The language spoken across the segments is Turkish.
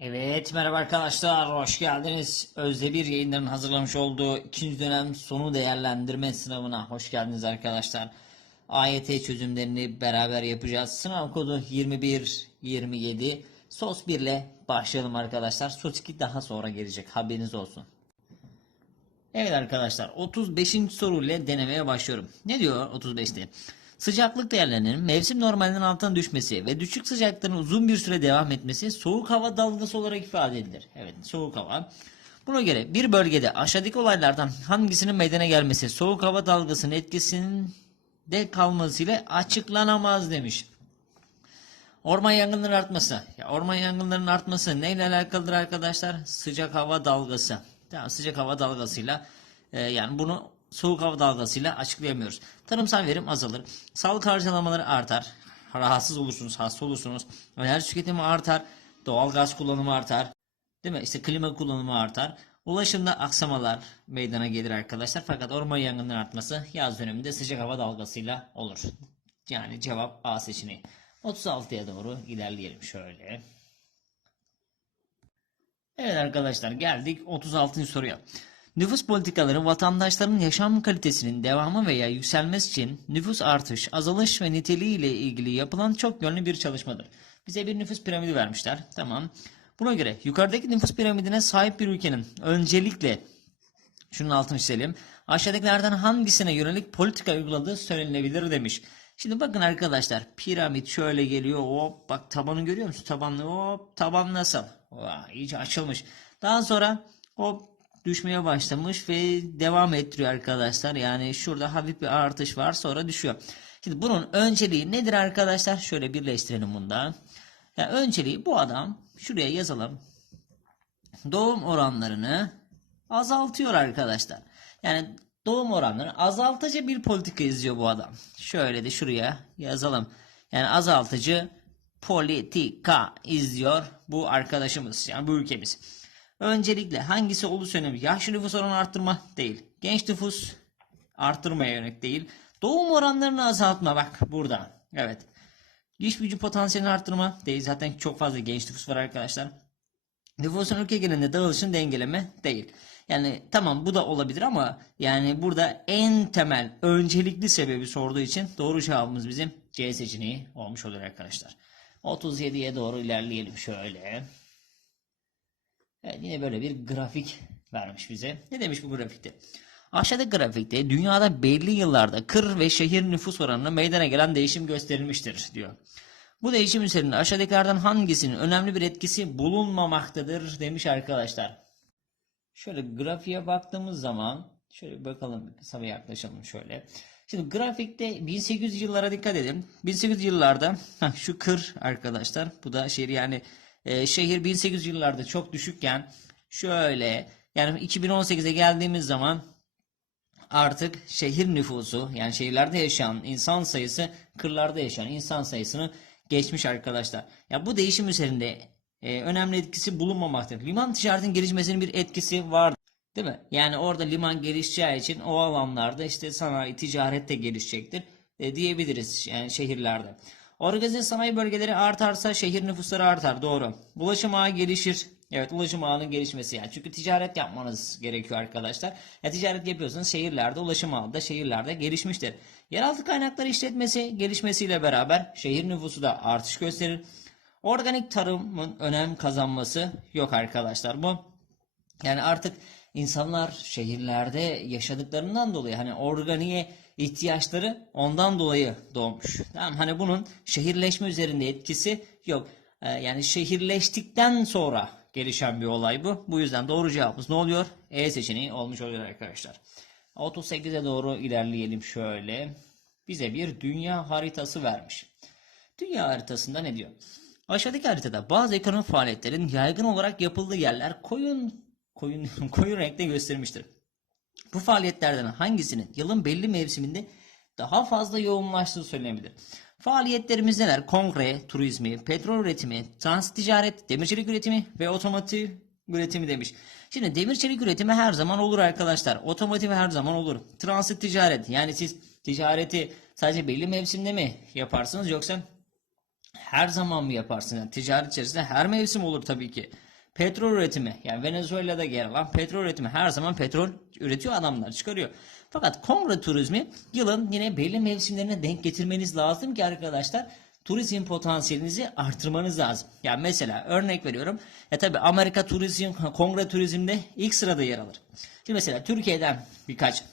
Evet merhaba arkadaşlar hoş geldiniz. Özde bir yayınların hazırlamış olduğu ikinci dönem sonu değerlendirme sınavına hoş geldiniz arkadaşlar. AYT çözümlerini beraber yapacağız. Sınav kodu 2127. SOS 1 ile başlayalım arkadaşlar. SOS 2 daha sonra gelecek haberiniz olsun. Evet arkadaşlar 35. soruyla denemeye başlıyorum. Ne diyor 35'te? Sıcaklık değerlerinin mevsim normalinin altına düşmesi ve düşük sıcaklıkların uzun bir süre devam etmesi soğuk hava dalgası olarak ifade edilir. Evet soğuk hava. Buna göre bir bölgede aşağıdaki olaylardan hangisinin meydana gelmesi soğuk hava dalgasının etkisinde kalmasıyla açıklanamaz demiş. Orman yangınlarının artması. Ya orman yangınlarının artması neyle alakalıdır arkadaşlar? Sıcak hava dalgası. Tamam, sıcak hava dalgasıyla e, yani bunu soğuk hava dalgasıyla açıklayamıyoruz. Tarımsal verim azalır. Sağlık harcamaları artar. Rahatsız olursunuz, hasta olursunuz. Enerji tüketimi artar. Doğal gaz kullanımı artar. Değil mi? İşte klima kullanımı artar. Ulaşımda aksamalar meydana gelir arkadaşlar. Fakat orman yangınlarının artması yaz döneminde sıcak hava dalgasıyla olur. Yani cevap A seçeneği. 36'ya doğru ilerleyelim şöyle. Evet arkadaşlar geldik 36. soruya. Nüfus politikaları vatandaşların yaşam kalitesinin devamı veya yükselmesi için nüfus artış, azalış ve niteliği ile ilgili yapılan çok yönlü bir çalışmadır. Bize bir nüfus piramidi vermişler. Tamam. Buna göre yukarıdaki nüfus piramidine sahip bir ülkenin öncelikle şunun altını çizelim. Aşağıdakilerden hangisine yönelik politika uyguladığı söylenebilir demiş. Şimdi bakın arkadaşlar piramit şöyle geliyor hop bak tabanı görüyor musun tabanlı hop taban nasıl Vay, iyice açılmış daha sonra hop düşmeye başlamış ve devam ettiriyor arkadaşlar yani şurada hafif bir artış var sonra düşüyor şimdi bunun önceliği nedir arkadaşlar şöyle birleştirelim bunda ya önceliği bu adam şuraya yazalım doğum oranlarını azaltıyor arkadaşlar. Yani doğum oranlarını azaltıcı bir politika izliyor bu adam. Şöyle de şuraya yazalım. Yani azaltıcı politika izliyor bu arkadaşımız yani bu ülkemiz. Öncelikle hangisi olursa önemli. Yaşlı nüfus oranı arttırma değil. Genç nüfus arttırmaya yönelik değil. Doğum oranlarını azaltma bak burada. Evet. İş gücü potansiyelini arttırma değil. Zaten çok fazla genç nüfus var arkadaşlar. Nüfusun ülke genelinde dağılışını dengeleme değil. Yani tamam bu da olabilir ama yani burada en temel öncelikli sebebi sorduğu için doğru cevabımız bizim C seçeneği olmuş oluyor arkadaşlar. 37'ye doğru ilerleyelim şöyle. Evet yine böyle bir grafik vermiş bize. Ne demiş bu grafikte? Aşağıdaki grafikte dünyada belli yıllarda kır ve şehir nüfus oranına meydana gelen değişim gösterilmiştir diyor. Bu değişim üzerinde aşağıdakilerden hangisinin önemli bir etkisi bulunmamaktadır demiş arkadaşlar. Şöyle grafiğe baktığımız zaman şöyle bakalım kısa bir yaklaşalım şöyle. Şimdi grafikte 1800 yıllara dikkat edin. 1800 yıllarda şu kır arkadaşlar bu da şehir yani e, şehir 1800 yıllarda çok düşükken şöyle yani 2018'e geldiğimiz zaman artık şehir nüfusu yani şehirlerde yaşayan insan sayısı kırlarda yaşayan insan sayısını geçmiş arkadaşlar. Ya bu değişim üzerinde e, önemli etkisi bulunmamaktadır. Liman ticaretinin gelişmesinin bir etkisi var. Değil mi? Yani orada liman gelişeceği için o alanlarda işte sanayi, ticaret de gelişecektir e, diyebiliriz yani şehirlerde. Organize sanayi bölgeleri artarsa şehir nüfusları artar. Doğru. Ulaşım ağı gelişir. Evet ulaşım ağının gelişmesi yani. Çünkü ticaret yapmanız gerekiyor arkadaşlar. Ya ticaret yapıyorsanız şehirlerde ulaşım ağı da şehirlerde gelişmiştir. Yeraltı kaynakları işletmesi gelişmesiyle beraber şehir nüfusu da artış gösterir. Organik tarımın önem kazanması yok arkadaşlar bu. Yani artık insanlar şehirlerde yaşadıklarından dolayı hani organiğe ihtiyaçları ondan dolayı doğmuş. Tamam hani bunun şehirleşme üzerinde etkisi yok. Ee, yani şehirleştikten sonra gelişen bir olay bu. Bu yüzden doğru cevabımız ne oluyor? E seçeneği olmuş oluyor arkadaşlar. 38'e doğru ilerleyelim şöyle. Bize bir dünya haritası vermiş. Dünya haritasında ne diyor? Aşağıdaki haritada bazı ekonomik faaliyetlerin yaygın olarak yapıldığı yerler koyun koyun koyu renkte göstermiştir. Bu faaliyetlerden hangisinin yılın belli mevsiminde daha fazla yoğunlaştığı söylenebilir. Faaliyetlerimiz neler? Kongre, turizmi, petrol üretimi, transit ticaret, demirçelik üretimi ve otomotiv üretimi demiş. Şimdi demir çelik üretimi her zaman olur arkadaşlar. Otomotiv her zaman olur. Transit ticaret yani siz ticareti sadece belli mevsimde mi yaparsınız yoksa her zaman mı yaparsın? Yani ticaret içerisinde her mevsim olur tabii ki. Petrol üretimi yani Venezuela'da yer alan petrol üretimi her zaman petrol üretiyor adamlar çıkarıyor. Fakat kongre turizmi yılın yine belli mevsimlerine denk getirmeniz lazım ki arkadaşlar turizm potansiyelinizi artırmanız lazım. Yani mesela örnek veriyorum. Ya tabii Amerika turizm, kongre turizmde ilk sırada yer alır. Şimdi mesela Türkiye'den birkaç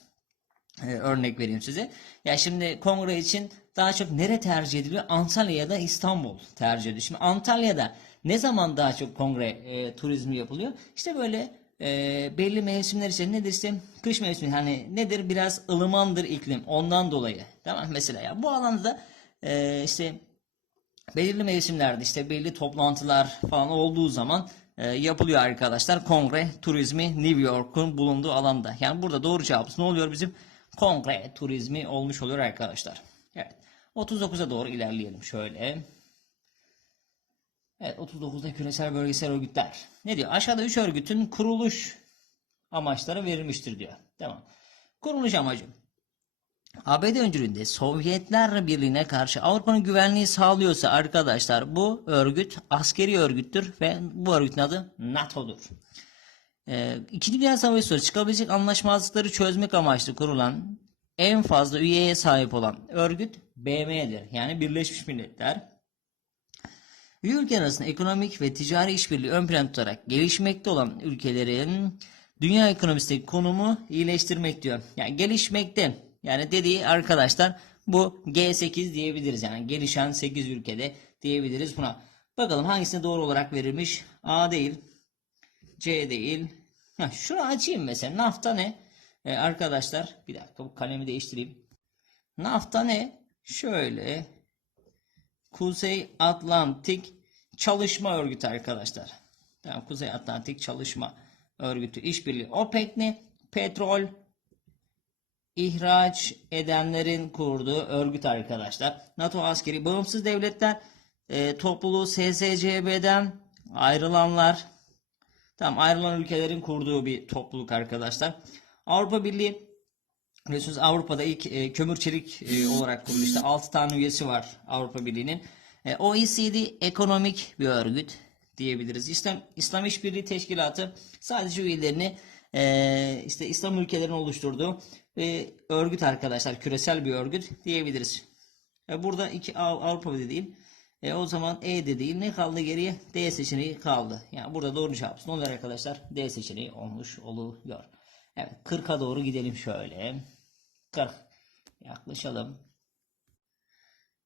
e, örnek vereyim size. Ya şimdi kongre için daha çok nere tercih ediliyor? Antalya ya da İstanbul tercih ediliyor. Şimdi Antalya'da ne zaman daha çok kongre e, turizmi yapılıyor? İşte böyle e, belli mevsimler için nedir işte kış mevsimi hani nedir biraz ılımandır iklim ondan dolayı tamam mesela ya bu alanda da e, işte belirli mevsimlerde işte belli toplantılar falan olduğu zaman e, yapılıyor arkadaşlar. Kongre turizmi New York'un bulunduğu alanda. Yani burada doğru cevabımız ne oluyor bizim? Kongre turizmi olmuş oluyor arkadaşlar. Evet. 39'a doğru ilerleyelim şöyle. Evet 39'da küresel bölgesel örgütler. Ne diyor? Aşağıda 3 örgütün kuruluş amaçları verilmiştir diyor. Tamam. Kuruluş amacı. ABD öncülüğünde Sovyetler Birliği'ne karşı Avrupa'nın güvenliği sağlıyorsa arkadaşlar bu örgüt askeri örgüttür ve bu örgütün adı NATO'dur. Ee, İkinci Dünya Savaşı sonrası çıkabilecek anlaşmazlıkları çözmek amaçlı kurulan en fazla üyeye sahip olan örgüt BM'dir. Yani Birleşmiş Milletler. Üye ülkeler arasında ekonomik ve ticari işbirliği ön plan tutarak gelişmekte olan ülkelerin dünya ekonomisindeki konumu iyileştirmek diyor. Yani gelişmekte yani dediği arkadaşlar bu G8 diyebiliriz. Yani gelişen 8 ülkede diyebiliriz buna. Bakalım hangisine doğru olarak verilmiş? A değil. C değil. Heh, şunu açayım mesela. Nafta ne? Ee, arkadaşlar bir dakika bu kalemi değiştireyim. Nafta ne? Şöyle Kuzey Atlantik Çalışma Örgütü arkadaşlar. Tamam, Kuzey Atlantik Çalışma Örgütü işbirliği. OPEC ne? Petrol ihraç edenlerin kurduğu örgüt arkadaşlar. NATO askeri bağımsız devletler e, topluluğu SSCB'den ayrılanlar tamam ayrılan ülkelerin kurduğu bir topluluk arkadaşlar. Avrupa Birliği biliyorsunuz Avrupa'da ilk e, kömür çelik e, olarak kuruldu. İşte 6 tane üyesi var Avrupa Birliği'nin. E, OECD ekonomik bir örgüt diyebiliriz. İslam İslam İşbirliği Teşkilatı sadece üyelerini e, işte İslam ülkelerini oluşturduğu e, örgüt arkadaşlar. Küresel bir örgüt diyebiliriz. E, burada iki Av- Avrupa Birliği değil. E, o zaman E de değil. Ne kaldı geriye? D seçeneği kaldı. Yani burada doğru cevap. Ne oluyor arkadaşlar? D seçeneği olmuş oluyor. Evet 40'a doğru gidelim şöyle. 40. Yaklaşalım.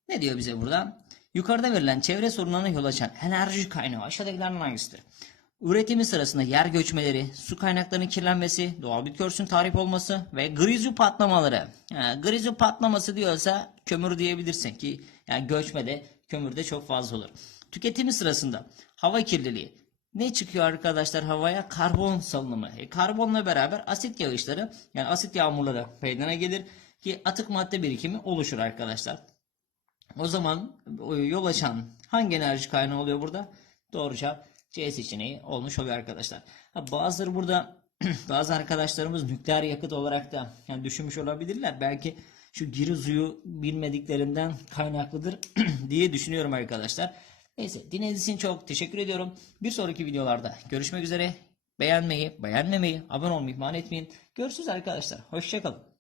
Ne diyor bize burada? Yukarıda verilen çevre sorunlarına yol açan enerji kaynağı aşağıdakilerden hangisidir? Üretimi sırasında yer göçmeleri, su kaynaklarının kirlenmesi, doğal bitki örtüsünün tahrip olması ve grizu patlamaları. Yani grizu patlaması diyorsa kömür diyebilirsin ki yani göçmede kömürde çok fazla olur. Tüketimi sırasında hava kirliliği. Ne çıkıyor arkadaşlar havaya? Karbon salınımı. E, karbonla beraber asit yağışları yani asit yağmurları meydana gelir ki atık madde birikimi oluşur arkadaşlar. O zaman o yol açan hangi enerji kaynağı oluyor burada? Doğru cevap C seçeneği olmuş oluyor arkadaşlar. Ha, bazıları burada bazı arkadaşlarımız nükleer yakıt olarak da yani düşünmüş olabilirler. Belki şu Girizu'yu bilmediklerinden kaynaklıdır diye düşünüyorum arkadaşlar. Neyse dinlediğiniz için çok teşekkür ediyorum. Bir sonraki videolarda görüşmek üzere. Beğenmeyi, beğenmemeyi, abone olmayı ihmal etmeyin. Görüşürüz arkadaşlar. Hoşçakalın.